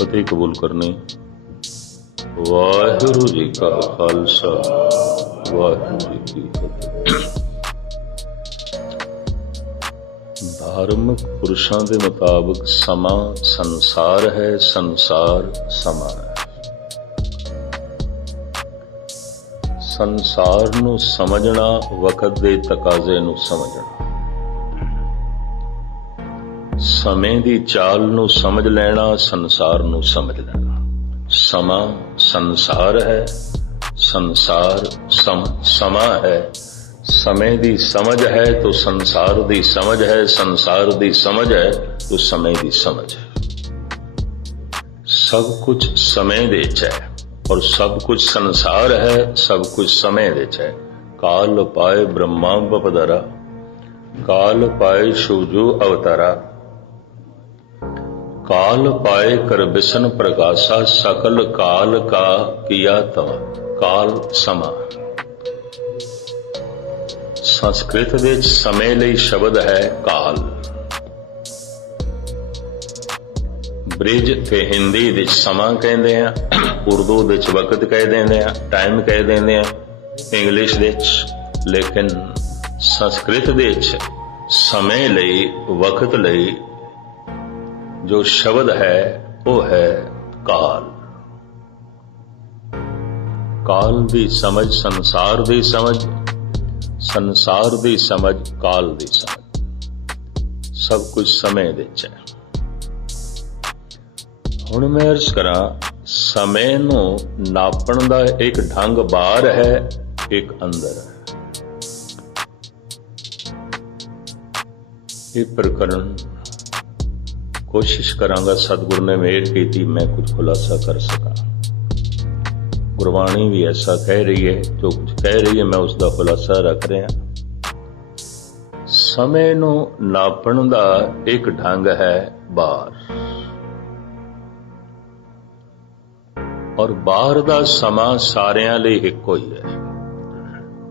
फतेह कबूल करनी। वाहिगुरू जी का खालसा वाहिगुरू जी की फतेह। धार्मिक पुरुषों के मुताबिक समा संसार है, संसार समा है। संसार नूं समझना वक्त दे तकाजे नूं समझना, समय दी चाल नूं समझ लेना, संसार नूं समझ लेना। समा संसार है, संसार समा है। समय दी समझ है तो संसार दी समझ है, संसार दी समझ है तो समय दी समझ है। सब कुछ समय दे च है और सब कुछ संसार है, सब कुछ समय दे च है। काल पाए ब्रह्मा बपदरा, काल पाए शिवजू अवतारा, काल पाए कर बिसन प्रकाशा, सकल काल का किया तवा। काल समा। संस्कृत दे समय लई शब्द है काल। ब्रिज ते हिंदी दे समा कहते हैं, उर्दू दे वक्त कह देंगे हैं, टाइम कह देंगे हैं, इंग्लिश दे। लेकिन संस्कृत दे समय लई वक्त लई जो शब्द है वो है काल। काल दी समझ संसार दी समझ, संसार दी समझ काल दी समझ। सब कुछ समय दे च है। हुण मैं अर्ज करा, समय नूं नापण दा एक ढंग बाहर है, एक अंदर है। ये प्रकरण कोशिश करांगा सतगुरु ने मेहर की मैं कुछ खुलासा कर सका। गुरबाणी भी ऐसा कह रही है, जो कुछ कह रही है मैं उसका खुलासा रख रहा। समय नूं नापण दा एक ढंग है बाहर, और बाहर दा समा सारियां लई इक्को ही है।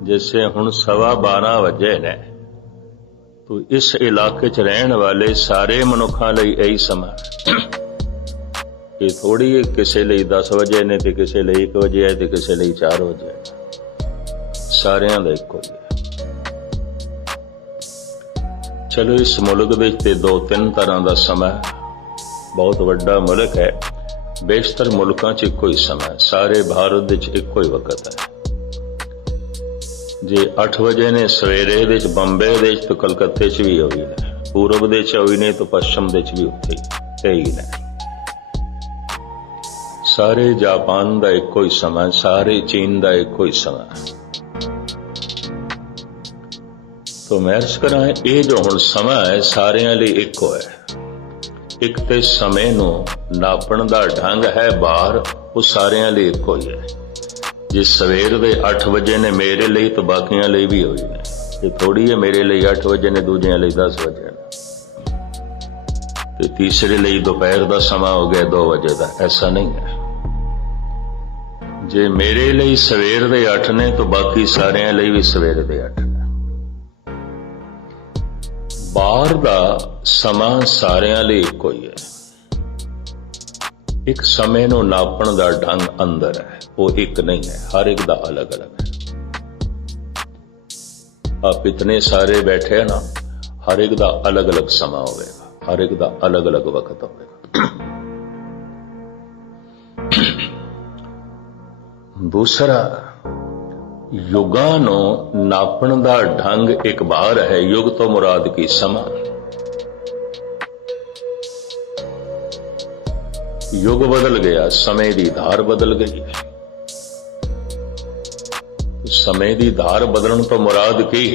जैसे हुण 12:15 वजे ने, तो इस इलाके च रहने वाले सारे मनुखों लई यही समा है। ये थोड़ी किसी लई 10 वजे ने ते किसी लई 1 वजे है ते किसी लई 4 वजे है। सारियां दा इक्को ही है। चलो इस मुल्क दे ते 2-3 तरह का समा है। बहुत वड्डा मुल्क है, बेशतर मुल्कां च इक्को ही समा है। सारे भारत दे इक्को ही वक्त है। जे 8 वजे ने सवेरे दे बंबे दे तो कलकत्ते च भी होई ने, पूरब दे च होई ने तो पश्चिम दे च भी उत्थे ही ने। सारे जापान दा इक्को ही समा है, सारे चीन दा इक्को ही समा है। तो मैं अर्ज करा, ये जो हुण समा है सारियां लई इक्को है। एक ते समय नूं नापण दा ढंग है बाहर, वो सारियां लई इक्को ही है। जे सवेर दे 8 वजे ने मेरे लिए तो बाकियां लिए भी होई ने। ये थोड़ी है मेरे लिए 8 वजे ने, दूजियां लिए 10 वजे ने, ते तीसरे लिए दोपहर का समा हो गया 2 वजे का। ऐसा नहीं है। जे मेरे लिए सवेर दे 8 ने तो बाकी सारियां लिए भी सवेर दे 8 ने। बाहर दा समा सारियां लिए इक्को ही है। एक समय नूं नापण दा ढंग अंदर है, वो एक नहीं है, हर एक दा अलग अलग है। आप इतने सारे बैठे हैं ना, हर एक दा अलग अलग समा होगा, हर एक दा अलग अलग वक्त होगा। दूसरा, युगां नूं नापण दा ढंग एक बाहर है। युग तो मुराद की समा। युग बदल गया, समय की धार बदल गई। समय की धार बदलण तो मुराद की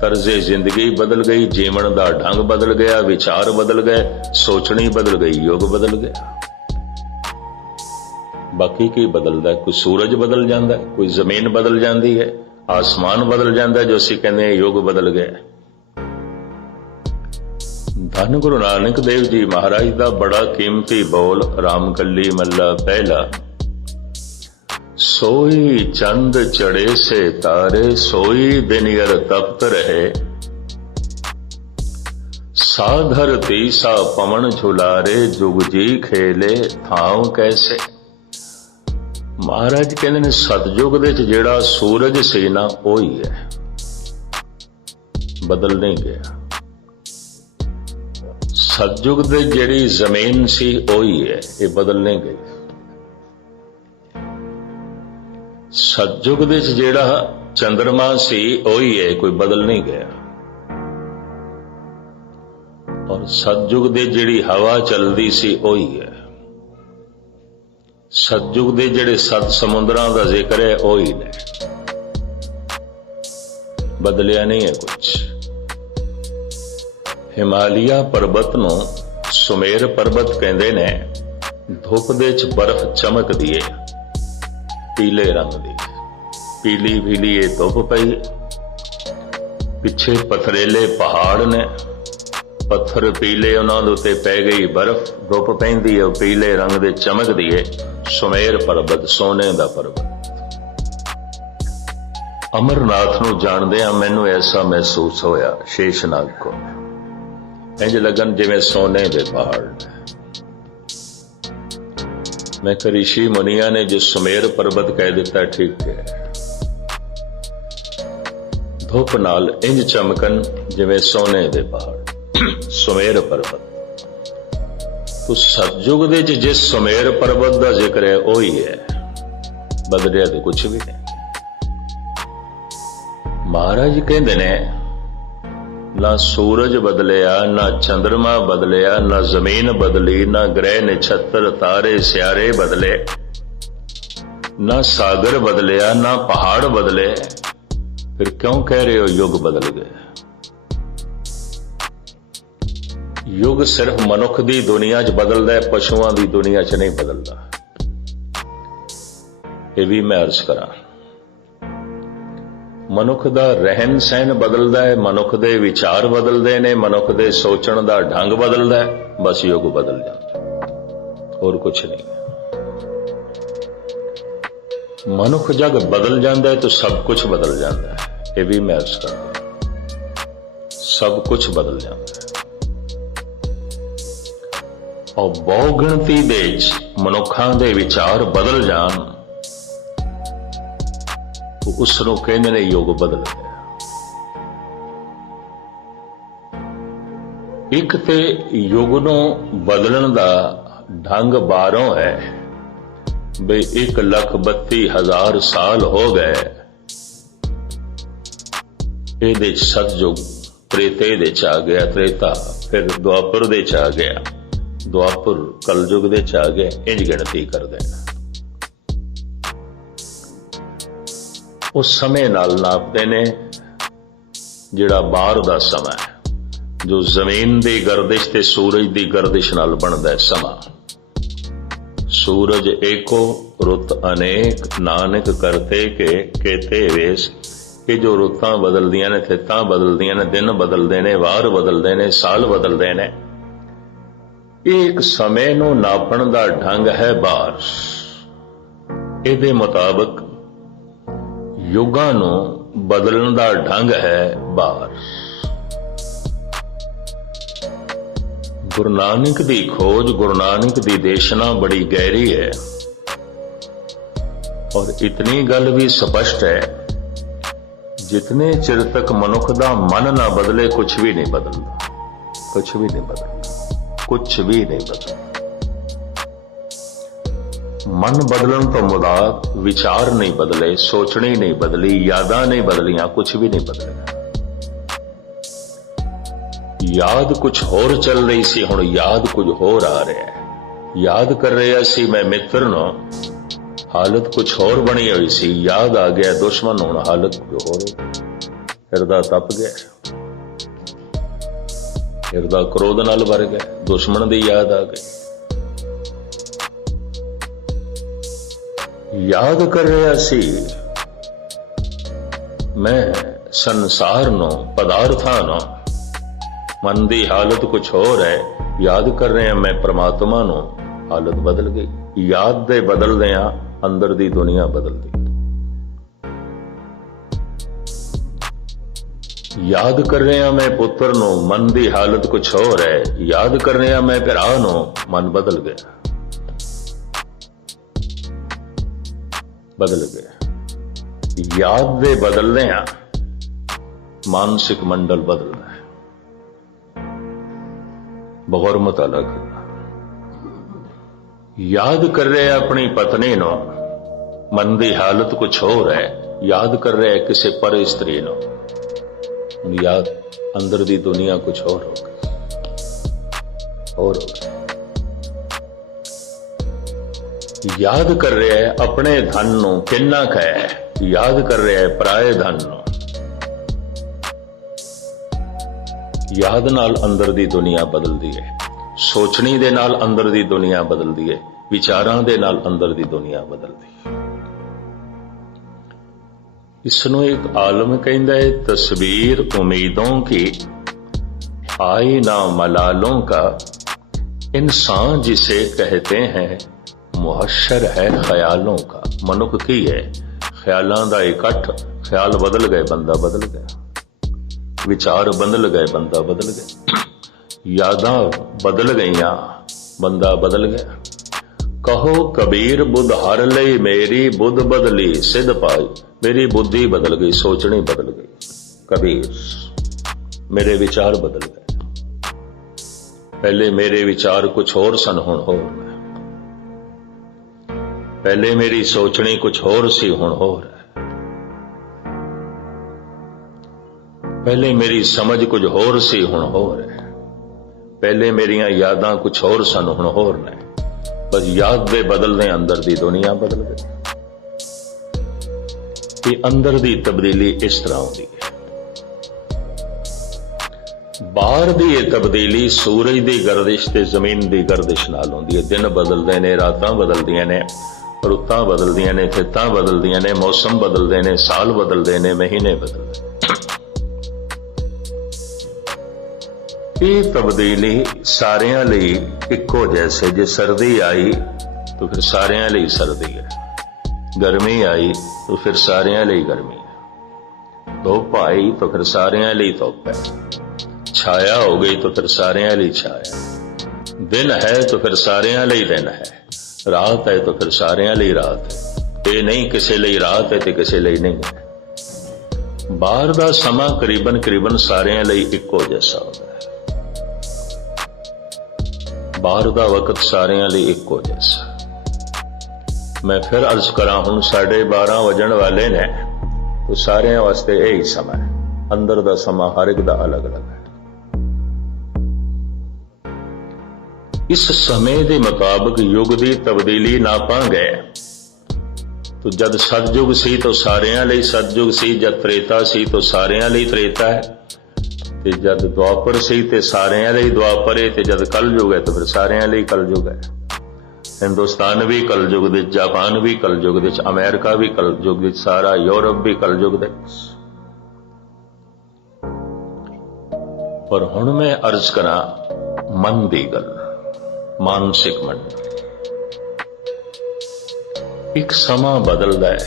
तर्जे जिंदगी बदल गई, जीवन का ढंग बदल गया, विचार बदल गए, सोचनी बदल गई, युग बदल गया। बाकी की बदलता है? कोई सूरज बदल जाता है, कोई जमीन बदल जाती है, आसमान बदल जाता है, जो असीं कहते हैं युग बदल गया। धन गुरु नानक देव जी महाराज का बड़ा कीमती बोल, राम कली मल्ला पहला, सोई चंद चढ़े से तारे, सोई दिन यर तप्त रहे, साधर तीसा पवन झुलारे जुग जी खेले थाव कैसे। महाराज कहते ने सतयुग दे च जेड़ा सूरज सी ना ओही है, बदल नहीं गया। सतयुग दे जेड़ी जमीन सी ओही है, ये बदल नहीं गई। सतयुग दे च जेड़ा चंद्रमा सी ओही है, कोई बदल नहीं गया। और सतयुग दे जेड़ी हवा चलदी सी ओही है। सतयुग दे जेड़े सत समुद्रां दा जिक्र है ओही ने, बदलिया नहीं है कुछ। हिमालय पर्वत नूं सुमेर पर्वत कहंदे ने। धुप दे च बर्फ चमकदी है पीले रंग दी, पीली पीली ये धुप पई। पिछे पथरेले पहाड़ ने, पत्थर पीले, उन्हां दे उत्ते पै गई बर्फ, धुप पैंदी है पीले रंग दे चमकदी है। सुमेर पर्वत सोने दा पर्वत। अमरनाथ नूं जाणदिआं मैनूं ऐसा महसूस होया शेषनाग को, इंज लगन जिवें सोने दे पहाड़ ने। मैं कि ऋषि मुनिया ने जो सुमेर पर्वत कह दिता ठीक है। धुप नाल इंज चमकन जिवें सोने दे पहाड़, सुमेर पर्वत। तो सतयुग दे जिस सुमेर पर्वत का जिक्र है वही है, बदलिया तो कुछ भी नहीं। महाराज कहते ने ना सूरज बदलिया, ना चंद्रमा बदलिया, ना जमीन बदली, ना ग्रह नक्षत्र तारे स्यारे बदले, ना सागर बदलिया, ना पहाड़ बदले। फिर क्यों कह रहे हो युग बदल गए? युग सिर्फ मनुख दी दुनिया च बदलदा है, पशुआं दी दुनिया च नहीं बदलदा। ये भी मैं अर्ज करा। मनुख दा रहन सहन बदलदा है, मनुख दे विचार बदलदे ने, मनुख दे सोचण दा ढंग बदलदा है, बस युग बदल जाता, और कुछ नहीं। मनुख जग बदल जाता है तो सब कुछ बदल जाता है। ये भी मैं अर्ज करदा, सब कुछ बदल जाता है। और बहु गिणती दे मनुखां दे विचार बदल जान तो उसनूं कहंदे ने युग बदल गया। एक ते युग नूं बदलण दा ढंग बारों है बई 1,32,000 साल हो गए। ਇਹਦੇ सतयुग, त्रेते दे च आ गया त्रेता, फिर द्वापर दे च आ गया द्वापर, कलयुग दे च आ गया। इंज गिणती कर देना। उस समय नाल नापदे ने जिहड़ा बाहर दा समा है, जो जमीन दी गर्दिश ते सूरज दी गर्दिश नाल बनदा है समा। सूरज एको रुत अनेक, नानक करते के केते वेश। कि जो रुतां बदलदियां ने, थितां बदलदियां ने, दिन बदलदे ने, वार बदलदे ने, साल बदलदे ने। एक समय नूं नापण दा ढंग है बार। इहदे मुताबिक युगां नूं बदलण दा ढंग है बार। गुरु नानक दी खोज, गुरु नानक दी देशना बड़ी गहरी है। और इतनी गल भी स्पष्ट है, जितने चिर तक मनुख दा मन ना बदले कुछ भी नहीं बदलता, कुछ भी नहीं बदलता, कुछ भी नहीं बदलता। मन बदलन तो मुराद विचार नहीं बदले, सोचनी नहीं बदली, यादां नहीं बदलियां, कुछ भी नहीं बदलिया। याद कुछ होर चल रही सी, हुण याद कुछ होर आ रहा है। याद कर रहा सी मैं मित्र नूं, हालत कुछ होर बनी हुई सी। याद आ गया दुश्मन, हुण हालत कुछ होर। हिरदा तप गया, हिरदा क्रोध नाल भर गया, दुश्मन दी याद आ गई। याद कर रहा सी मैं संसार नूं, पदार्थां नूं, मन दी हालत कुछ होर है। याद कर रहे हैं मैं परमात्मा नूं, हालत बदल गई। याद दे बदलदिआं अंदर दी दुनिया बदल गई। याद कर रहा मैं पुत्र नो, मन की हालत कुछ होर है। याद कर रहा मैं भरा नो, मन बदल गया, बदल गया। याद दे बदलने मानसिक मंडल बदलना है। बगौर मुताला करना। याद कर रहे अपनी पत्नी नो, मन की हालत कुछ होर है। याद कर रहे किसी पर स्त्री नो, याद अंदर दी दुनिया कुछ और हो गई, और हो गई। याद कर रहे है अपने धन नो, किन्ना क है। याद कर रहे है पराए धन नो। याद नाल अंदर दी दुनिया बदलदी है। सोचनी दे नाल अंदर दी दुनिया बदलदी है। विचारां दे नाल अंदर दी दुनिया बदलदी है। इसनों एक आलम कहता है, तस्वीर उम्मीदों की आई ना मलालों का। इंसान जिसे कहते हैं मुहश्शर है ख्यालों का। मनुख की है ख्यालों का इकट्ठ। ख्याल बदल गए, बंदा बदल गया। विचार बदल गए, बंदा बदल गया। यादां बदल गईयां, बंदा बदल गया। कहो कबीर बुध हर लई, मेरी बुध बदली सिद्ध पाई। मेरी बुद्धि बदल गई, सोचनी बदल गई। कबीर, मेरे विचार बदल गए। पहले मेरे विचार कुछ और सन, हुण होर। पहले मेरी सोचनी कुछ होर सी, हुण होर है। पहले मेरी समझ कुछ होर सी, हुण होर है। पहले मेरिया यादां कुछ होर सन, हुण होर ने। बस याद दे बदलने अंदर दी दुनिया बदल गई। कि अंदर दी तब्दीली इस तरह होती है। बाहर दी ये तब्दीली सूरज दी गर्दिश ते जमीन दी गर्दिश नाल होंदी है। दिन बदलदे ने, रातां बदलदियां ने, रुत्तां बदलदियां ने, फितां बदलदियां ने, मौसम बदलदे ने, साल बदलदे ने, महीने बदलदे। ये तब्दीली सारियां लई इक्को जैसे। जे सर्दी आई तो फिर सारियां लई सर्दी है। गर्मी आई तो फिर सारियां लई गर्मी है। धुप आई तो फिर सारियां लई धुप है। छाया हो गई तो फिर सारियां लई छाया। दिन है तो फिर सारियां लई दिन है। रात है तो फिर सारियां लई रात है। ये नहीं किसी लई रात है तो किसी लई नहीं है। बाहर दा समा करीबन करीबन सारियां लई इक्को जैसा होता है। बाहर दा वक्त सारियां लई इक्को जैसा। मैं फिर अर्ज करा, हुण 12:30 वजन वाले ने तो सारे वास्ते यही समा है। अंदर दा समा हर एक दा अलग अलग है। इस समय के मुताबिक युग की तब्दीली नापांगे तो जद सतयुग सी तो सारियां लई सतयुग सी। जद त्रेता सी तो सारियां लई त्रेता है। ते जद द्वापर सी ते सारियां लई द्वापर है। ते जद कलयुग है तो फिर सारियां लई कलयुग है। हिंदुस्तान भी कलयुग दे, जापान भी कलयुग दे, अमेरिका भी कलयुग दे, सारा यूरोप भी कलयुग दे। पर हुण मैं अर्ज करा मन दी गल, मानसिक मंडल। एक समा बदलदा है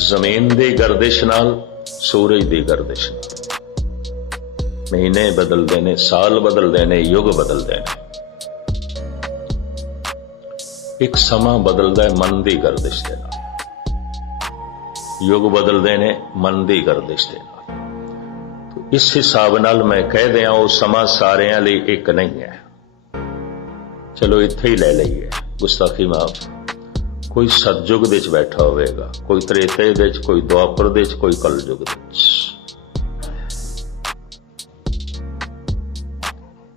जमीन दी गर्दिश नाल, सूरज दी गर्दिश नाल। महीने बदलदे ने, साल बदलदे ने, युग बदलदे ने। एक समा बदलदा है मन दी गर्दिश दे नाल। युग बदलदे ने मन दी गर्दिश दे नाल। तो इस हिसाब नाल मैं कह दिया वो समा सारियां लई एक नहीं है। चलो इत्थे ही ले लईए, गुस्ताखी माफ। कोई सतयुग दे च बैठा होवेगा, कोई त्रेते दे च, कोई द्वापर दे च, कोई कलयुग दे च।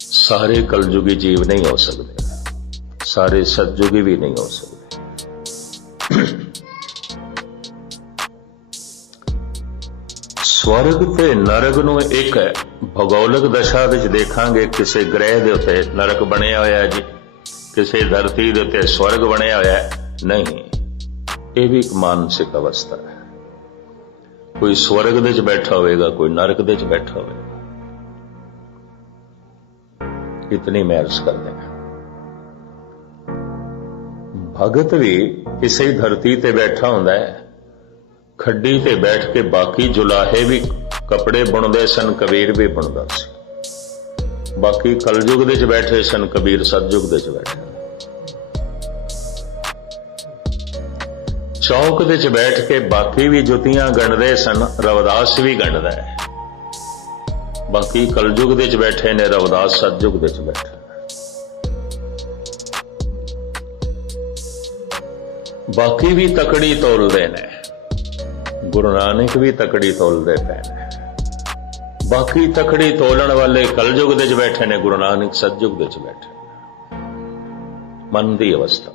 सारे कलयुगी जीव नहीं हो सकते, सारे सतयुगी भी नहीं हो सकते। स्वर्ग ते नरक नूं एक भूगोलिक दशा विच देखांगे। किसी ग्रह दे उत्ते नरक बनिया होया जी, किसी धरती दे उत्ते स्वर्ग बनिया होया नहीं। ये भी एक मानसिक अवस्था है। कोई स्वर्ग दे च बैठा होएगा, कोई नरक दे च बैठा होएगा। इतनी मैं अर्ज कर दें। भगत भी किसी धरती ते बैठा होंदा है, खड्डी ते बैठ के बाकी जुलाहे भी कपड़े बुणदे सन, कबीर भी बुणदा सी। बाकी कलयुग दे च बैठे सन, कबीर सतयुग दे च बैठे। चौक दे च बैठ के बाकी भी जुतियां गणदे सन, रविदास भी गणदा है। बाकी कलयुग दे च बैठे ने, रविदास सतयुग दे च बैठे। बाकी भी तकड़ी तोलदे ने, गुरु नानक भी तकड़ी तोलदे पे ने। बाकी तकड़ी तोलन वाले कलयुग दे च बैठे ने, गुरु नानक सतयुग दे च बैठे। मन की अवस्था,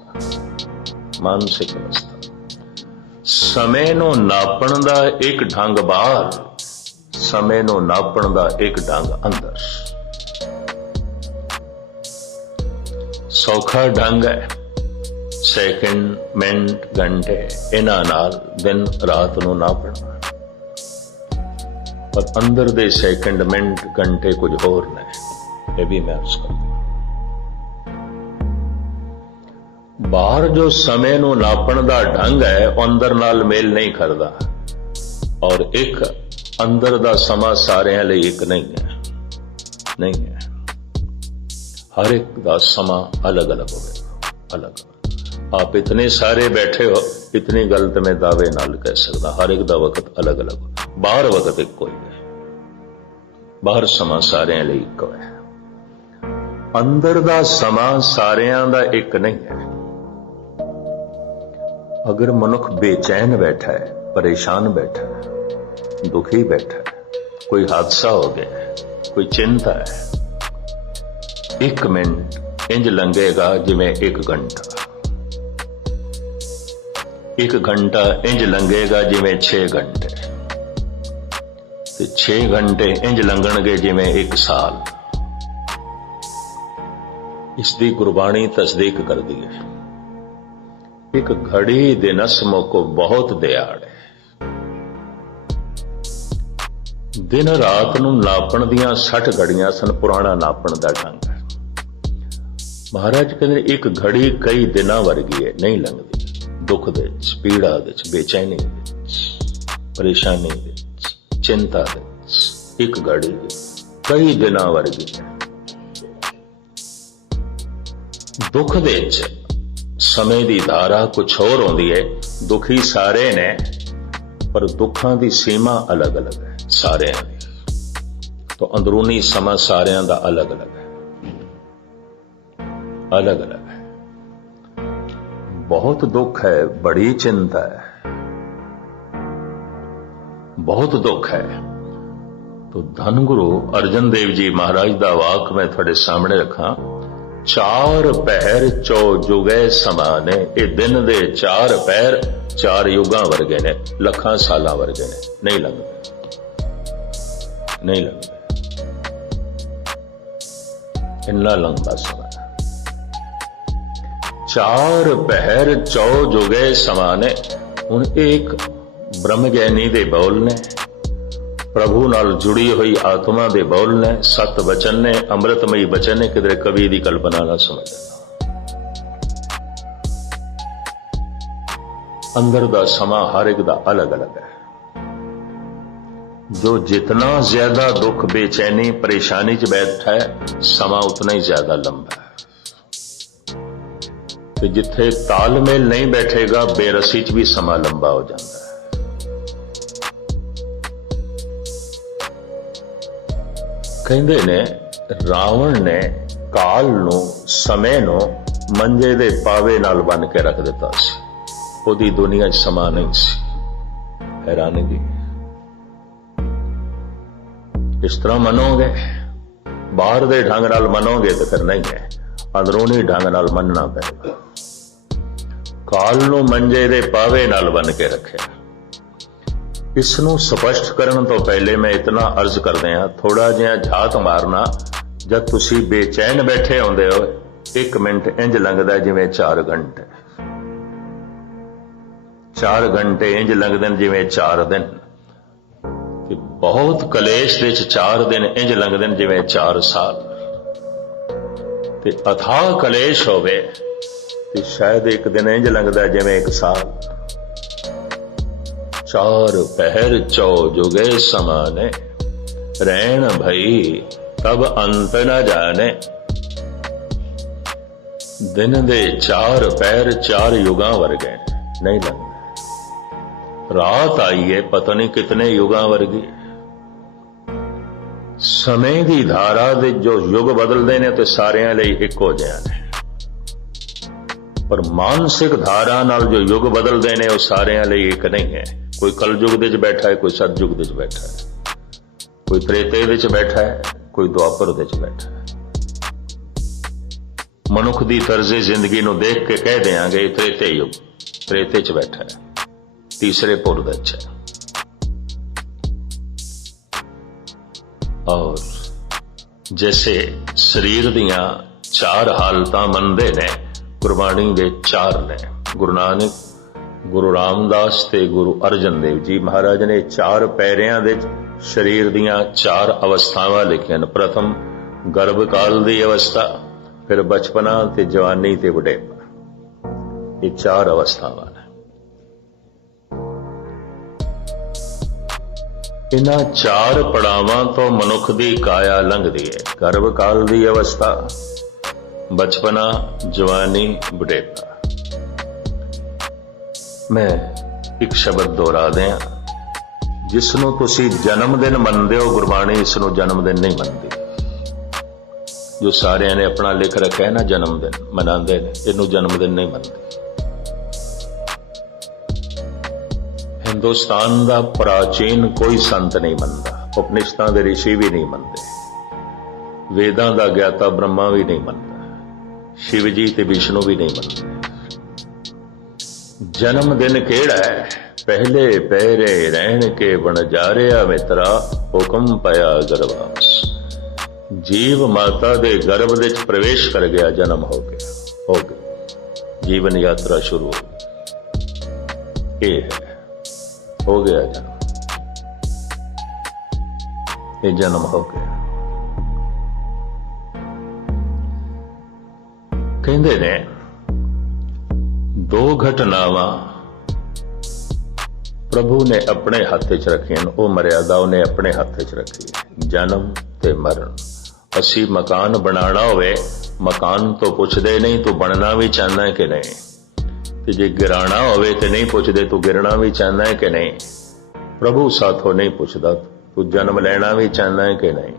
मानसिक अवस्था। समय नूं नापण दा एक ढंग बाहर, समय नूं नापण दा एक ढंग अंदर। सौखा ढंग है सैकंड, मिनट, घंटे, इन्हां नाल दिन रात नूं नापणा। पर अंदर दे सैकंड, मिनट, घंटे कुछ होर ने, यह भी मैं अर्ज करदा। बाहर जो समय नूं नापण दा ढंग है, अंदर नाल मेल नहीं करदा। और एक अंदर दा समा सारिਆਂ ਲਈ एक नहीं है। हर एक दा समा अलग अलग होगा, अलग। आप इतने सारे बैठे हो, इतनी गलत में दावे नाल कह सकदा। हर एक दा वक्त अलग अलग, बाहर वक्त एक कोई है, बाहर समा सारिਆਂ ਲਈ एक है। अंदर दा समा सारिਆਂ दा एक नहीं है। अगर मनुख बेचैन बैठा है, परेशान बैठा है, दुखी बैठा है, कोई हादसा हो गया है, कोई चिंता है, 1 मिनट इंज लंघेगा जिवें 1 घंटा। 1 घंटा इंज लंघेगा जिवें 6 घंटे, ते 6 घंटे इंज लंघणगे जिवें 1 साल। इसकी गुरबाणी तस्दीक करदी है। एक घड़ी दिनस मोको बहुत दयाड़ है। दिन रात नूं नापण दियां 60 घड़ियां सन, पुराना नापण दा ढंग है। महाराज कहते एक घड़ी कई दिनां वर्गी है, नहीं लंघदी। दुख दे विच, पीड़ा दे विच, बेचैनी दे विच, परेशानी दे विच, चिंता दे विच एक घड़ी कई दिनां वर्गी है। दुख दे विच समय की धारा कुछ होर होंदी है। दुखी सारे ने, पर दुखां की सीमा अलग अलग है सारिਆਂ दी। तो अंदरूनी समा सारिਆਂ दा अलग अलग है, अलग अलग है। बहुत दुख है, बड़ी चिंता है, बहुत दुख है। तो धन गुरु अर्जन देव जी महाराज दा वाक मैं थोड़े सामने रखा। 4 पहर 4 जुगे समाने। ये दिन दे 4 पहर 4 युगां वर्गे ने, लखां सालां वर्गे ने, नहीं लगदे, नहीं लगदे। इन्ना लंबा समय। 4 पहर 4 जुगे समाने। हुण एक ब्रह्म ज्ञानी दे बोल ने, प्रभु नाल जुड़ी हुई आत्मा दे बोल ने, सत वचन ने, अमृतमयी वचन ने। किधरे कवि दी कल्पना ना समझना। अंदर दा समा हर एक दा अलग अलग है। जो जितना ज्यादा दुख, बेचैनी, परेशानी च बैठा है, समा उतना ही ज्यादा लंबा है। तो जिथे तालमेल नहीं बैठेगा, बेरसी च भी समा लंबा हो जाता है। कहते ने रावण ने काल नूं, समय नूं मंजे दे पावे नाल बन के रख दिता सी। ओदी दुनिया समा नहीं सी। हैरानगी। इस तरह मनोगे, बाहर दे ढंग नाल मनोगे तो फिर नहीं है, अंदरूनी ढंग नाल मनना पड़ेगा। काल नूं मंजे दे पावे नाल बन के रखे। इसनूं स्पष्ट करन तो पहले मैं इतना अर्ज करदे हां, थोड़ा जिहा झात मारना। जब तुसी बेचैन बैठे होंदे हो, 1 मिनट इंज लंघदा जिवें 4 घंटे। 4 घंटे इंज लंघदे जिवें 4 दिन। ते बहुत कलेश विच 4 दिन इंज लंघदे जिवें 4 साल। ते अथाह कलेश होवे ते शायद 1 दिन इंज लंघदा जिवें 1 साल। 4 पहर 4 जुगे समाने। रहन भई तब अंत न जाने। दिन दे चार पैर चार युगां वर्गे नहीं लगते। रात आई है पता नहीं कितने युगां वर्गी। समय की धारा दे जो युग बदलते ने तो सारिਆਂ ਲਈ ਇੱਕੋ ਜਿਹਾ ਨੇ, पर मानसिक धारा नाल जो युग बदलते हैं वह सारिਆਂ ਲਈ एक नहीं है। कोई कलयुग दे च बैठा है, कोई सतयुग दे च बैठा है, कोई त्रेते दे च बैठा है, कोई द्वापर दे च बैठा है। मनुख की तर्जे जिंदगी नूं देख के कह देंगे त्रेते युग, त्रेते च बैठा है, तीसरे पुर दे च है। और जैसे शरीर दियां चार हालतां मनदे ने, गुरबाणी दे चार ने। गुरु नानक, गुरु रामदास ते गुरु अर्जन देव जी महाराज ने चार पैरिਆਂ दे शरीर दियां चार अवस्थावां लिखियां। प्रथम गर्भ काल दी अवस्था, फिर बचपना ते जवानी ते बुढ़ेपा, ये चार अवस्थावां ने। इन्हां चार पड़ावां तो मनुख दी काया लंघदी है। गर्भ काल दी अवस्था, बचपना, जवानी, बुढ़ेपा। मैं एक शब्द दोहरा दें, जिसनों तुसी जन्मदिन मनदे हो, गुरबाणी इसनों जन्मदिन नहीं मनदी। जो सारिਆਂ ने अपना लिख रखा है ना जन्मदिन मनाते हैं, इनू जन्मदिन नहीं मनते। हिंदुस्तान का प्राचीन कोई संत नहीं मनता, उपनिषदां दे ऋषि भी नहीं मनते, वेदां दा ज्ञाता ब्रह्मा भी नहीं मनता, शिव जी ते विष्णु भी नहीं मनते। जन्मदिन केड़ा है? पहले पैरे रहन के बनजारिया मित्रा, हुक्म पाया गर्भास। जीव माता दे गर्भ दे प्रवेश कर गया, जन्म हो गया, जीवन यात्रा शुरू हो गई। ये है, हो गया जन्म, ये जन्म हो गया। कहते ने दो घटनावां प्रभु ने अपने हाथ च रखियां, वो मर्यादा उन्हें अपने हाथ च रखी, जन्म ते मरण। असी मकान बनाना होवे, मकान तो पुछदे नहीं तू बनना भी चाहना है कि नहीं, ते जे गिराना होवे ते नहीं पुछदे तू गिरना भी चाहना है कि नहीं। प्रभु साथों नहीं पुछदा तू जन्म लेना भी चाहना है कि नहीं,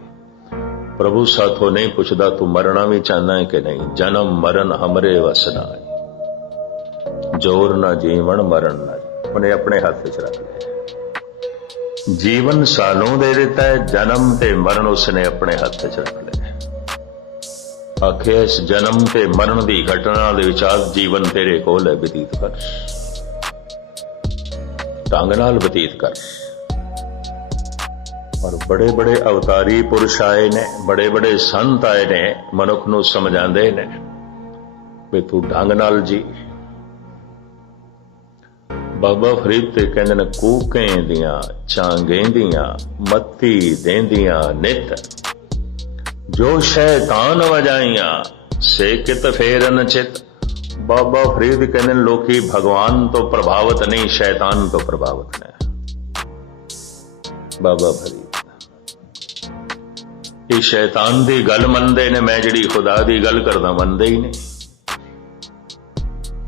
प्रभु साथों नहीं पुछदा तू मरना भी चाहना है कि नहीं। जन्म मरण हमरे वसना, जोर ना जीवन मरण ना, उन्हें अपने हाथ च रख लिया। जीवन सानू दे देता है, जन्म ते मरण उसने अपने हाथ च रख लिया। आखे इस जन्म ते मरण की घटना दे विचार जीवन तेरे कोल है, बतीत कर, ढंग नाल बतीत कर। और बड़े बड़े अवतारी पुरुष आए ने, बड़े बड़े संत आए ने, मनुख नूं समझांदे ने भी तू ढंग नाल जी। बाबा फरीद ते कहंदे ने कूकें दियां चांगेंदियां मत्ती देंदियां नित, जो शैतान वजाइयां से कित फेरन चित। बाबा फरीद कहंदे ने लोकी भगवान तो प्रभावित नहीं, शैतान तो प्रभावित ने। बाबा फरीद ये शैतान दी गल मनदे ने, मैं जिहड़ी खुदा दी गल करदा मनदे ही नहीं।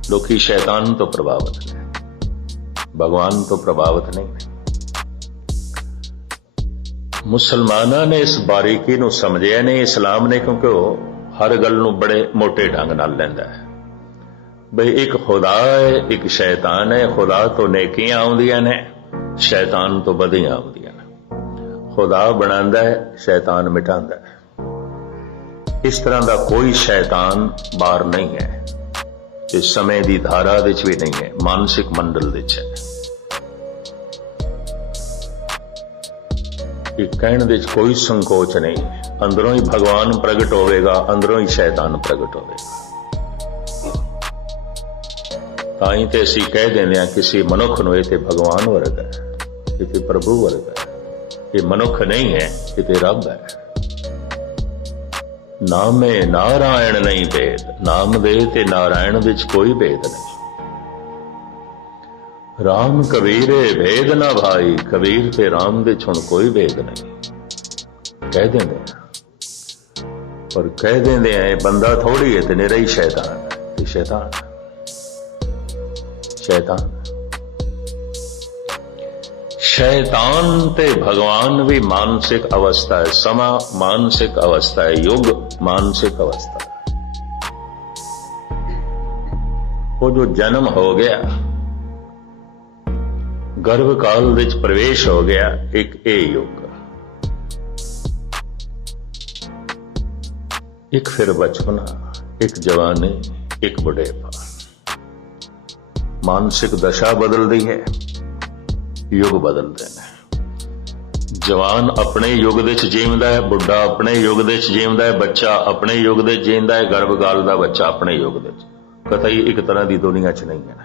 लोकी शैतान तो प्रभावित ने, भगवान तो प्रभावित नहीं। मुसलमाना ने इस बारीकी नूं समझिया नहीं, इस्लाम ने, क्योंकि वह हर गल नूं बड़े मोटे ढंग नाल लैंदा है। बई एक खुदा है, एक शैतान है। खुदा तो नेकियां आउंदियां ने, शैतान तो बदियां आउंदियां ने। खुदा बनांदा है, शैतान मिटांदा है। इस तरह का कोई शैतान बाहर नहीं है, इस समय की धारा विच भी नहीं है, मानसिक मंडल विच है। कहने विच कोई संकोच नहीं, अंदरों ही भगवान प्रगट होवेगा, अंदरों ही शैतान प्रगट होवेगा। ताई ते असीं कह देंदे हां किसी मनुख नूं, इह ते भगवान वर्गा है, इह ते प्रभु वर्गा है। ये मनुख नहीं है, ये ते रब है। नामे नारायण नहीं भेद, नाम दे ते नारायण विच कोई भेद नहीं। राम कबीरे भेद ना भाई, कबीर ते राम विच हुण कोई भेद नहीं। कह देंगे, पर कह देंगे ये बंदा थोड़ी है, तो निरा ही शैतान है। शैतान शैतान शैतान ते भगवान भी मानसिक अवस्था है, समा मानसिक अवस्था है, युग मानसिक अवस्था है। वो जो जन्म हो गया, गर्भ काल विच प्रवेश हो गया, एक ए युग, एक फिर बचपना, एक जवानी, एक बुढ़ेपा। मानसिक दशा बदलती है, युग बदलते हैं। जवान अपने युग दे च जींदा है, बुढ़ा अपने युग दे च जींदा है, बच्चा अपने युग दे जींदा है, गर्भकाल दा बच्चा अपने युग दे च। कतई एक तरह की दुनिया च नहीं है।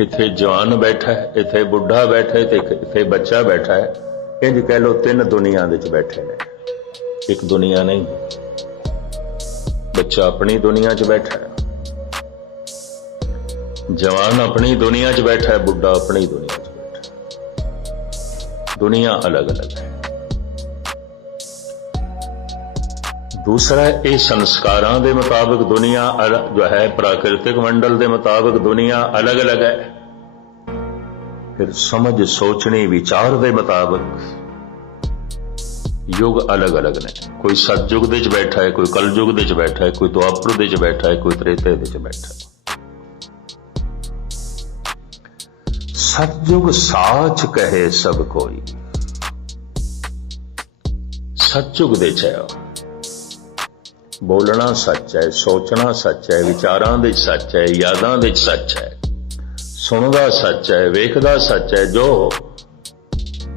इथे जवान बैठा है, इथे बुढ़ा बैठा है, इथे बच्चा बैठा है। इंज कह लो तीन दुनिया दे च बैठे ने, एक दुनिया नहीं। बच्चा अपनी दुनिया च बैठा है, जवान अपनी दुनिया च बैठा है, बुढ़ा अपनी दुनिया च बैठा है। दुनिया अलग अलग है। दूसरा, ये संस्कारां दे मुताबिक दुनिया जो है, प्राकृतिक मंडल के मुताबिक दुनिया अलग अलग है। फिर समझ सोचने विचार के मुताबिक युग अलग अलग ने। कोई सतयुग दे च बैठा है, कोई कलयुग दे च बैठा है, कोई द्वापर दे च बैठा है, कोई त्रेते दे च बैठा है। सतयुग साच कहे सब कोई, सतयुग दे च है। बोलना सच है, सोचना सच है, विचारां दे सच है, यादां दे सच है, सुनदा सच है, वेखदा सच है। जो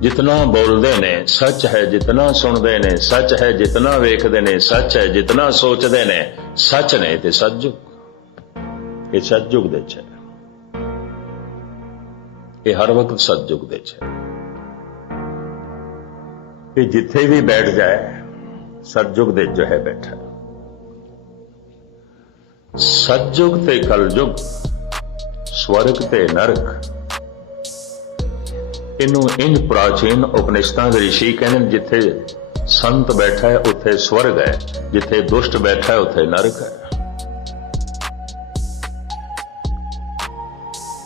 जितना बोलते ने सच है, जितना सुनते ने सच है, जितना वेखते ने सच है, जितना सोचते ने सच ने। ते सतयुग, ये सतयुग दे च है, ये हर वक्त सतयुग दे च है। ये जिथे भी बैठ जाए सतयुग दे जो है बैठा। सतयुग ते कलयुग, स्वर्ग ते नरक, इनू इंज प्राचीन उपनिषदां दे ऋषि कहने, जिथे संत बैठा है उथे स्वर्ग है, जिथे दुष्ट बैठा है उथे नरक है।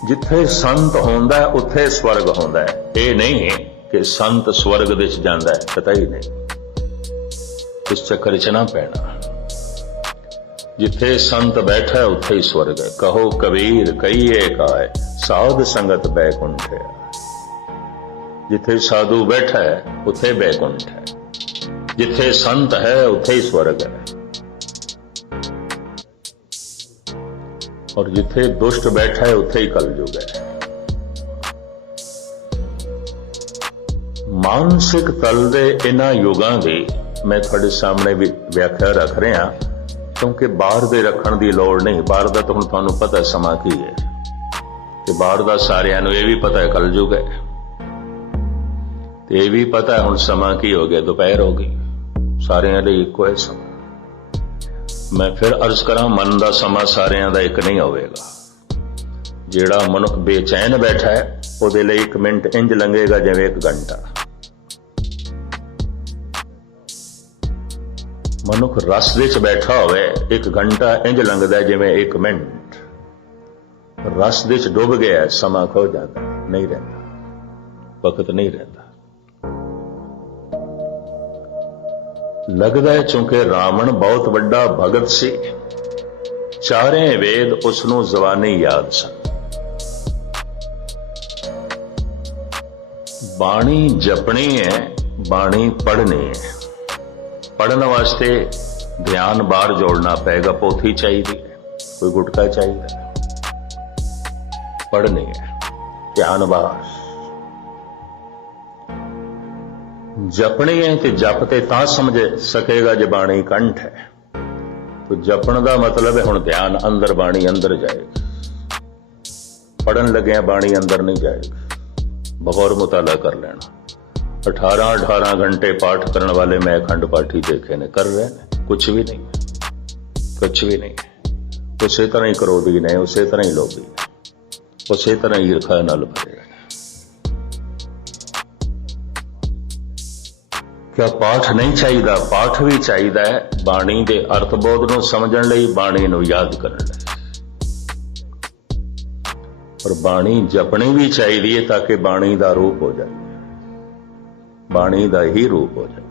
जिथे संत होंदा है उथे स्वर्ग होंदा है। ये नहीं कि संत स्वर्ग दे च जांदा है, पता ही नहीं। इस चक्कर च ना पैना। जिथे संत बैठा है उथे ही स्वर्ग है। कहो कबीर कहिए काय, साध संगत बैकुंठ है। जिथे साधु बैठा है उथे बैकुंठ है, जिथे संत है उथे ही स्वर्ग है। और जिथे दुष्ट बैठा है उथे ही कलयुग है। मानसिक तल दे इन्हां युगां दी मैं थोड़े सामने भी व्याख्या रख रहा, क्योंकि बाहर दे रखण दी लोड़ नहीं। बाहर दा तो हुण तुहानूं पता समा की है, ते बाहर दा सारिआं नूं इह भी पता है कलयुग है, ते इह भी पता है हुण समा की हो गया, दोपहर हो गई, सारिआं लई इक्को है समा। मैं फिर अर्ज करा, मन का समा सारिआं दा एक नहीं होवेगा। जिहड़ा मनुख बेचैन बैठा है उहदे लई 1 मिनट इंज लंघेगा जिवें 1 घंटा। मनुख रस दे च बैठा होवे 1 घंटा इंज लंघदा है जिवें 1 मिनट। रस दे च डुब गया समा खो जाता, नहीं रहता, वक्त नहीं रहता। लगदा है चूंकि रावण बहुत वड्डा भगत सी, चारे वेद उसनूं जवानी याद सन। बाणी जपनी है, बाणी पढ़नी है। पढ़ने वास्ते ध्यान बाहर जोड़ना पेगा, पोथी चाहिए, कोई गुटका चाहिए। पढ़नी है, ध्यान बाहर। जपनी है तो जपते तां समझ सकेगा जे बाणी कंठ है। तो जपण का मतलब है हुण ध्यान अंदर, बाणी अंदर जाएगी। पढ़न लगे बाणी अंदर नहीं जाएगी, बगौर मुताला कर लेना। 18 घंटे पाठ करने वाले मैं अखंड पाठी देखे ने, कर रहे हैं कुछ भी नहीं, कुछ भी नहीं। उसे तरह ही क्रोधी ने, उसे तरह ही लोभी ने, उसे तरह ईर्खा नाल भरे। क्या पाठ नहीं चाहिए? पाठ भी चाहिए है बाणी के अर्थबोध को समझण लई, बाणी को याद करने लई। पर बाणी जपनी भी चाहिए है ताकि बाणी का रूप हो जाए, बाणी का ही रूप हो जाए।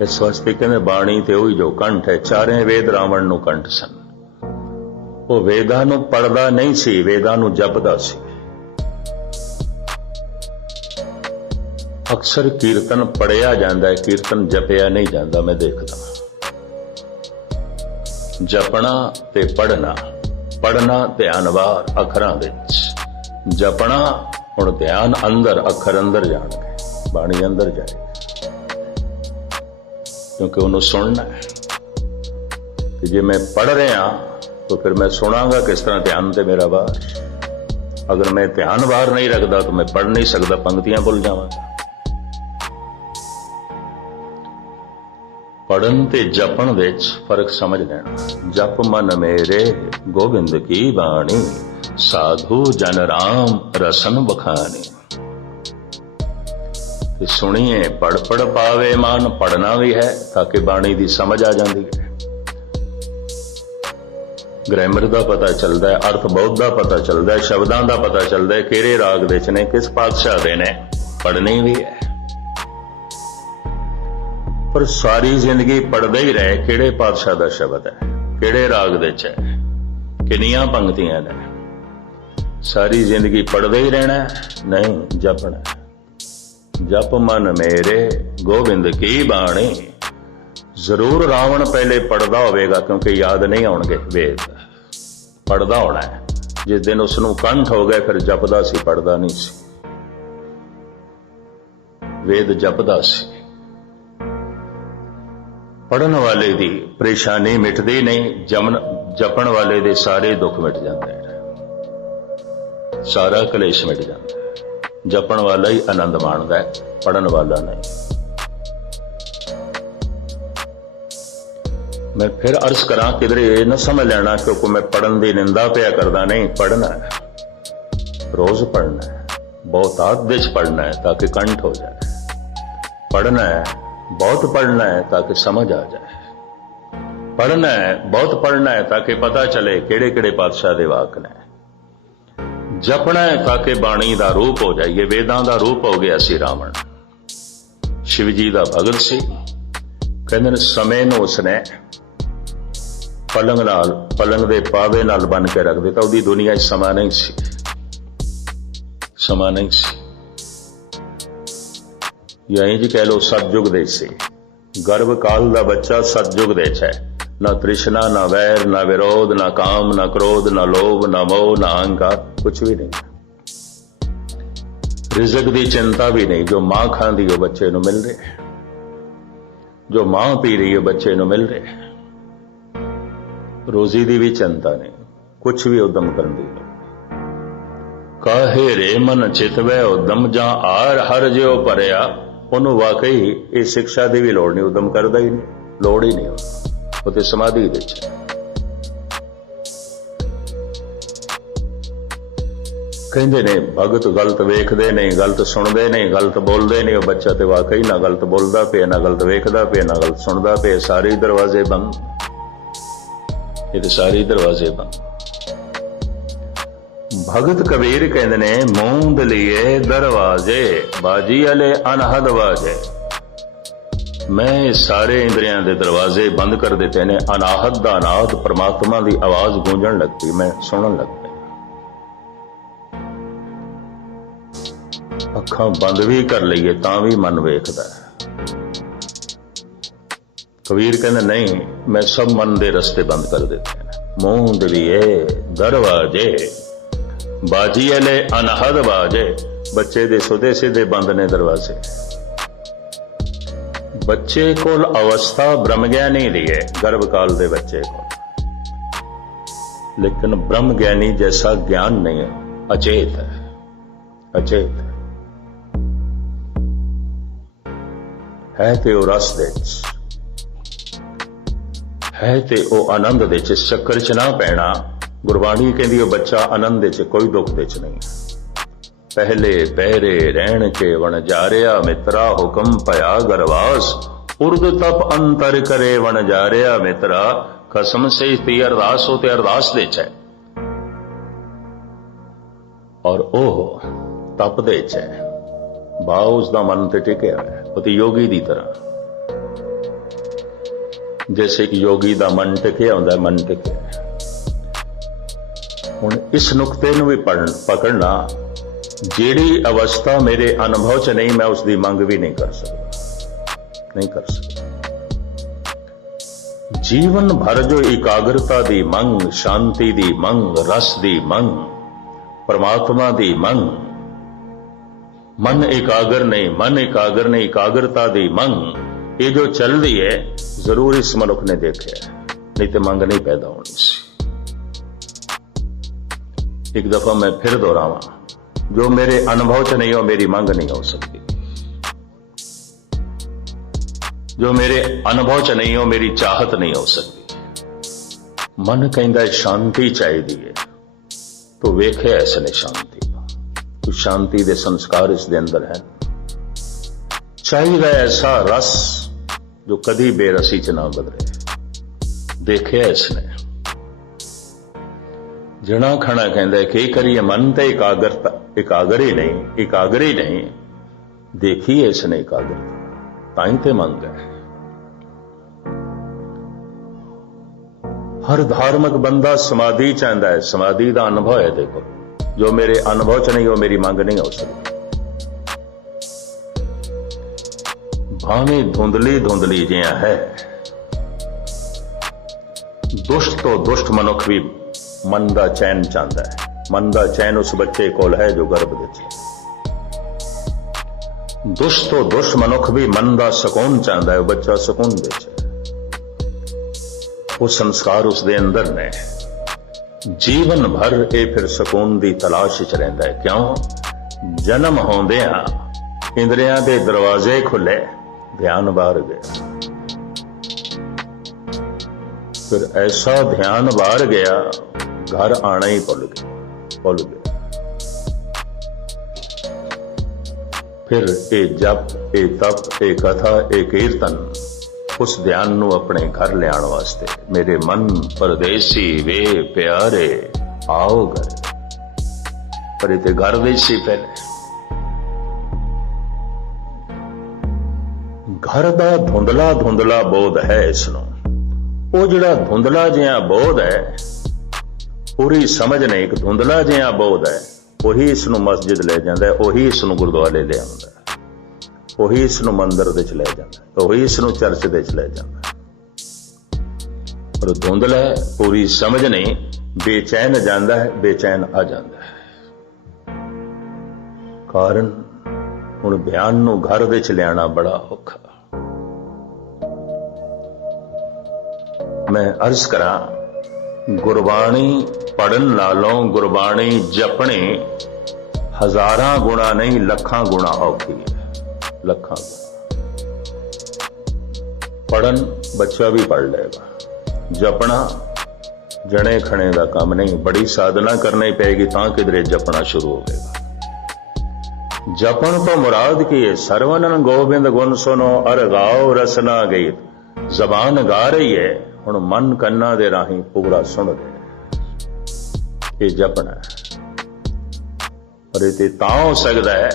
इस वास्ते कहते बाणी ते वही जो कंठ है, चारे वेद रावण नूं कंठ सन। वो वेदां नूं पढ़दा नहीं सी, वेदां नूं जपदा सी। अक्सर कीर्तन पढ़िया जाता है, कीर्तन जपिया नहीं जाता। मैं देखदा जपना ते पढ़ना, पढ़ना ध्यानवार अखरां विच, जपना हुण ध्यान अंदर, अखर अंदर जाणगे, बाणी अंदर जाएगी, क्योंकि उन्होंने सुनना है। कि जे मैं पढ़ रहा तो फिर मैं सुनांगा किस तरह? ध्यान ते मेरा बार। अगर मैं ध्यान बार नहीं रखता तो मैं पढ़ नहीं सकता, पंक्तियां भुल जावांगा। पढ़न ते जपन विच फर्क समझ लेना। जप मन मेरे गोबिंद की बाणी, साधु जन राम रसन बखानी। सुनिए पढ़ पढ़ पावे मान, पढ़ना भी है ताकि बाणी की समझ आ जाती है। ग्रामर का पता चलता है, अर्थ बहुत का पता चलता है, शब्दों का पता चलता है, किहड़े राग दे ने, किस पातशाह दे ने। पढ़नी भी है, पर सारी जिंदगी पढ़ते ही रहे किहड़े पातशाह का शब्द है, किहड़े राग दे है, किनियां पंक्तियां ने। सारी जिंदगी पढ़ते ही रहना है? नहीं, जपना। जप मन मेरे गोबिंद की बाणी। जरूर रावण पहले पढ़दा होवेगा, क्योंकि याद नहीं आउणगे वेद, पढ़दा होना है। जिस दिन उसनूं कंठ हो गए फिर जपदा सी, पढ़दा नहीं सी। वेद जपदा सी। पढ़न वाले दी परेशानी मिटदी नहीं, जपन वाले दे सारे दुख मिट जाते हैं, सारा कलेश मिट जाता है। जपन वाला ही आनंद माणदा है, पढ़न वाला नहीं। मैं फिर अर्ज करा, किधरे ये न समझ लेना क्योंकि मैं पढ़न की निंदा पिया करदा, नहीं। पढ़ना है, रोज पढ़ना है, बहुतात विच पढ़ना है ताकि कंठ हो जाए। पढ़ना है, बहुत पढ़ना है ताकि समझ आ जाए। पढ़ना है, बहुत पढ़ना है ताकि पता चले किहड़े किहड़े पातशाह दे वाक ने। जपना है ताकि बाणी का रूप हो जाए। ये वेदां का रूप हो गया सी रावण। शिव जी का भगत सी। कहते समय नूं उसने पलंग दे पावे नाल बन के रख दिता। उसदी दुनिया च समा नहीं सी, समा नहीं सी। या इंज कह लो सतयुग दे सी। गर्भ काल का बच्चा सतयुग दे है। ना तृष्णा, ना वैर, ना विरोध, ना काम, ना क्रोध, ना लोभ, ना मोह, ना अहंकार, कुछ भी नहीं। रिज़्क की चिंता भी नहीं। जो मां खांदी वो बच्चे नूं मिल रहे, जो मां पी रही है बच्चे नूं मिल रहे। रोजी की भी चिंता नहीं, कुछ भी उद्यम करने की नहीं। काहे रे मन चितवै उद्यम, जां आर हर जियो भरिया। उन्होंने वाकई इस शिक्षा की भी लोड़ नहीं, उद्यम करता ही नहीं, लोड़ ही नहीं। वो तो समाधि विच कहते ने भगत गलत वेखते नहीं, गलत सुनते नहीं, गलत बोलते नहीं। वो बच्चा तो वाकई ना गलत बोलता पे, ना गलत वेखता पे, ना गलत सुनता पे। सारे दरवाजे बंद, ये तो सारे दरवाजे बंद। भगत कबीर कहते ने मूंद लिए दरवाजे, बाजी अले अनहद बाजे। मैं सारे इंद्रियां दे दरवाजे बंद कर दिते ने। अनाहत दा अनाहत परमात्मा की आवाज गूंजन लग पई, मैं सुनन लग पई। अखां बंद भी कर लईए तां भी मन वेखदा है। कबीर कहते नहीं, मैं सब मन दे रस्ते बंद कर दिते। मूंद लिए दरवाजे, बाजी अले अनहद बाजे। बच्चे दे सुधे सीधे बंद ने दरवाजे। बच्चे को अवस्था ब्रह्म ज्ञानी दी है, गर्भकाल दे बच्चे को, लेकिन ब्रह्म ज्ञानी जैसा ज्ञान नहीं है। अचेत है, अचेत है ते ओ रस दे, है ते ओ आनंद दे। इस चक्कर च ना पैना। गुरबाणी कहती है बच्चा आनंद दे, कोई दुख दे नहीं। पहले पहरे रहन के वणजारिया मित्रा हुक्म पया गरवास उर्द तप अंतर करे वणजारिया मित्रा खसम से ती अरदास हो ते अरदास दे च और ओह तप दे च बा उसका मन ते टिकिया है वो योगी की तरह जैसे कि योगी का मन टिकिया होंदा मन टिकिया। हुण इस नुकते नूं भी पकड़ना जिहड़ी अवस्था मेरे अनुभव च नहीं मैं उसकी मंग भी नहीं कर सकता नहीं कर सकता। जीवन भर जो एकाग्रता दी मंग शांति दी मंग रस दी मंग परमात्मा दी मंग मन एकाग्र नहीं एकाग्रता दी मंग ये जो चल रही है जरूर इस मनुख ने देखा नहीं तो मंग नहीं पैदा होनी सी। एक दफा मैं फिर दोहरावा जो मेरे अनुभव च नहीं हो मेरी मंग नहीं हो सकती। जो मेरे अनुभव च नहीं हो मेरी चाहत नहीं हो सकती। मन कहता है शांति चाहिए तो वेखे इसने शांति तो शांति दे संस्कार इसके अंदर है। चाहिए ऐसा रस जो कदी बेरसी च ना बदले देखे इसने। जना खना कहता की करिए मन तो एकाग्र ही नहीं देखी इसने एकाग्रता ताई ते मंग है। हर धार्मिक बंदा समाधि चाहता है समाधि का अनुभव है। देखो जो मेरे अनुभव च नहीं हो मेरी मंग नहीं हो सकती। भावें धुंधली जिहा है दुष्ट तो दुष्ट मनुख भी मन का चैन चाहता है। मन का चैन उस बच्चे कोल है जो गर्भ विच दुष्ट तो दुष्ट मनुख भी मन का सुकून चाहता है बच्चा सुकून विच वो संस्कार उसके अंदर ने जीवन भर ये फिर सुकून की तलाश च रहिंदा है। क्यों जन्म होंदियां इंद्रियां दे दरवाजे खुले ध्यान बाहर गया फिर ऐसा ध्यान बाहर गया घर आना ही भुल गया। फिर ये जप ये तप ये कथा ये कीर्तन उस ध्यान नू अपने घर लियाण वास्ते मेरे मन परदेसी वे प्यारे आओ घर पर इतने घर देसी पहले घर का धुंधला धुंधला बोध है इसनों वो जिहड़ा धुंधला जिहा बोध है पूरी समझ नहीं एक धुंधला जिहा बोध है वही इसनों मस्जिद ले जाता है वही इसनों गुरुद्वारे ले आउंदा वही इसनों मंदिर दे ले जाता वही इसनों चर्च दे ले जाता। पर धुंधला है पूरी समझ नहीं बेचैन जाता है बेचैन आ जाता है। कारण हुण ध्यान नू घर दे च लियाना बड़ा औखा। मैं अर्ज करा गुरबाणी पढ़न नालों गुरबाणी जपने हजारां गुणा नहीं लखां गुणा औखी है। लखां पढ़न बच्चा भी पढ़ लेगा जपना जने खने का काम नहीं बड़ी साधना करनी पेगी तां किधरे जपना शुरू होगा। जपन तो मुराद की है सरवनन गोबिंद गुण सुनो अर गाओ रसना गीत जबान गा रही है हुण मन कन्ना दे राही पूरा सुन रहे ये जपना है। और ये तां हो सकता है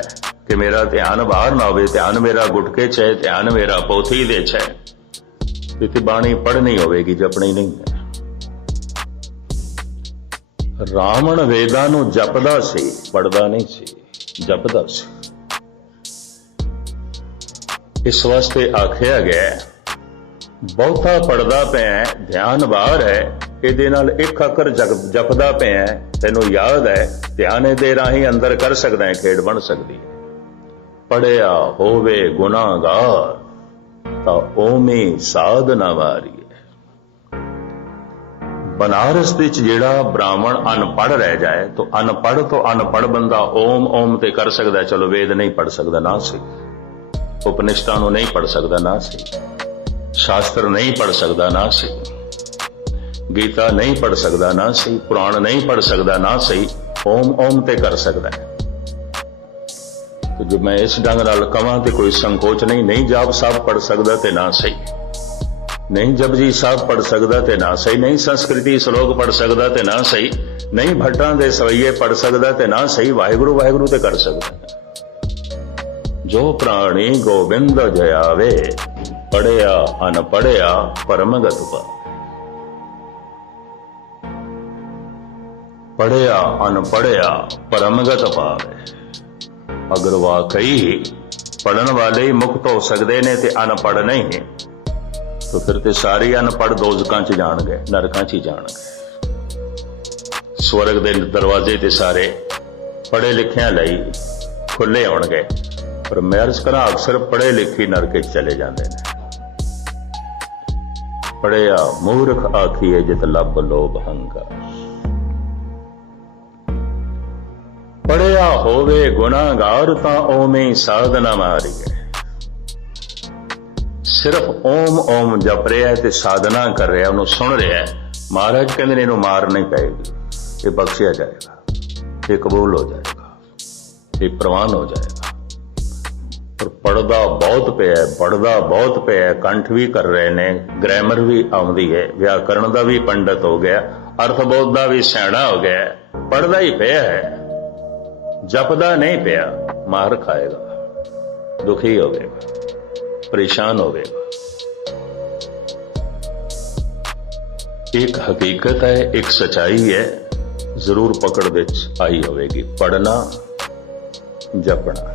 कि मेरा ध्यान बाहर ना हो ध्यान मेरा गुटके च है ध्यान मेरा पोथी दे च है इतनी बाणी पढ़नी होगी जपनी नहीं है। रावण वेदां नूं जपदा सी पढ़दा नहीं सी जपदा सी। इस वास्ते आखिया गया बहुता पढ़दा पिया ध्यान बाहर है ਇਹਦੇ ਨਾਲ ਇੱਕ ਅੱਖਰ ਜਪਦਾ ਪਿਆ ਤੈਨੂੰ ਯਾਦ ਹੈ ਧਿਆਨ ਇਹਦੇ ਰਾਹੀਂ ਅੰਦਰ ਕਰ ਸਕਦਾ ਹੈ ਖੇਡ ਬਣ ਸਕਦੀ ਹੈ। ਪੜਿਆ ਹੋਵੇ ਗੁਨਾਹਗਾਰ ਤਾਂ ਓਵੇਂ ਸਾਧਨਾ ਵਾਰੀ ਹੈ। ਬਨਾਰਸ ਵਿੱਚ ਜਿਹੜਾ ਬ੍ਰਾਹਮਣ ਅਨਪੜ੍ਹ ਰਹਿ ਜਾਏ ਤਾਂ ਅਨਪੜ੍ਹ ਤੋਂ ਅਨਪੜ੍ਹ ਬੰਦਾ ਓਮ ਓਮ ਤੇ ਕਰ ਸਕਦਾ ਚਲੋ ਵੇਦ ਨਹੀਂ ਪੜ੍ਹ ਸਕਦਾ ਨਾ ਸਹੀ ਉਪਨਿਸ਼ਦਾਂ ਨੂੰ ਨਹੀਂ ਪੜ੍ਹ ਸਕਦਾ ਨਾ ਸਹੀ शास्त्र नहीं पढ़ सकता ना सही गीता नहीं पढ़ सकता ना सही पुराण नहीं पढ़ सकता ना सही ओम ओम ते कर सकता है। तो जो मैं इस ढंग नाल कवां ते कोई संकोच नहीं जाप साहब पढ़ सकदा ते ना सही, नहीं जपजी साहब पढ़ सकदा ते ना सही, नहीं संस्कृति श्लोक पढ़ सकदा ते ना सही, नहीं भट्टां दे सवैये पढ़ सकदा ते ना सही, वाहिगुरु वाहिगुरु ते कर सकदा। जो प्राणी गोबिंद जयावे, पढ़िया अनपढ़िया परमगत पावे। पढ़िया अनपढ़िया परमगत पावे। अगर वाकई पढ़न वाले ही मुक्त हो सकते ने ते अनपढ़ नहीं, तो फिर ते सारे अनपढ़ दोजकां च जाणगे, नरकां च जाणगे। स्वर्ग दे दरवाजे ते सारे पढ़े लिखियां लई खुले होणगे, पर मैं अर्ज करा अक्सर पढ़े लिखी नरके चले जाते हैं। पढ़िया मूर्ख आखिए जित लब लोभ हंकार। पढ़िया होवे गुनाहगार तां ओवें साधना मारीए। सिर्फ ओम ओम जप रहा है ते साधना कर रहा है, उन्होंने सुन रहा है। महाराज कहते इन्हों मार नहीं पाएगी, ये बख्शिया जाएगा, ये कबूल हो जाएगा, ये प्रवान हो जाएगा। पर पढ़दा बहुत पे है, पढ़दा बहुत पे है, कंठ भी कर रहे ने, ग्रामर भी आउंदी है, व्याकरण का भी पंडित हो गया, अर्थबोध का भी सियाणा हो गया, पढ़दा ही पे है, जपदा नहीं पिया, मार खाएगा, दुखी होवेगा, परेशान होवेगा। एक हकीकत है, एक सच्चाई है, जरूर पकड़ विच आई होवेगी। पढ़ना जपना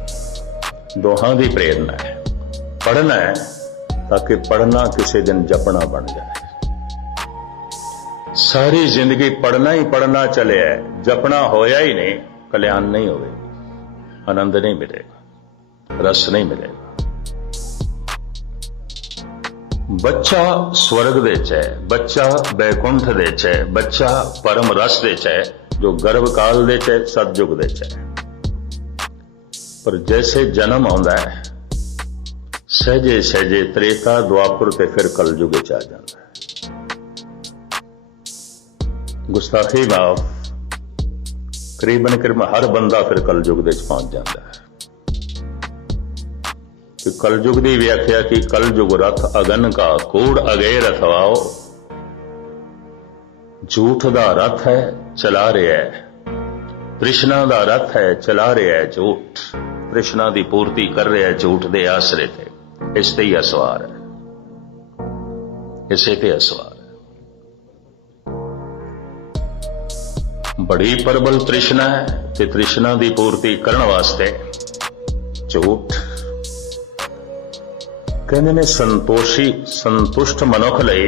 दोहां दी प्रेरणा है। पढ़ना है ताकि पढ़ना किसी दिन जपना बन जाए। सारी जिंदगी पढ़ना ही पढ़ना चले है, जपना होया ही नहीं, कल्याण नहीं होगा, आनंद नहीं मिलेगा, रस नहीं मिलेगा। बच्चा स्वर्ग दे च है, बच्चा बैकुंठ दे च है, बच्चा परम रस दे च है, जो गर्भ काल दे च है, सतयुग दे च है। पर जैसे जन्म आंदा है, सहजे सहजे त्रेता द्वापर ते फिर कलयुग च आ जाता है। गुस्ताखी माफ, करीबन हर बंदा फिर कलयुग दे पहुंच जाता है। कि कलयुग की व्याख्या की कलयुग रथ अगन का, कूड़ अगे रथवाओ। झूठ दा रथ है, चला रहा है, तृष्णा दा रथ है, चला रहा है झूठ, तृष्णा की पूर्ति कर रहा है झूठ दे आसरे थे। इस ते ही असवार है, इसे ते असवार है। बड़ी प्रबल तृष्णा है, ते तृष्णा की पूर्ति करने वास्ते झूठ। कहते ने संतोषी संतुष्ट मनुख लई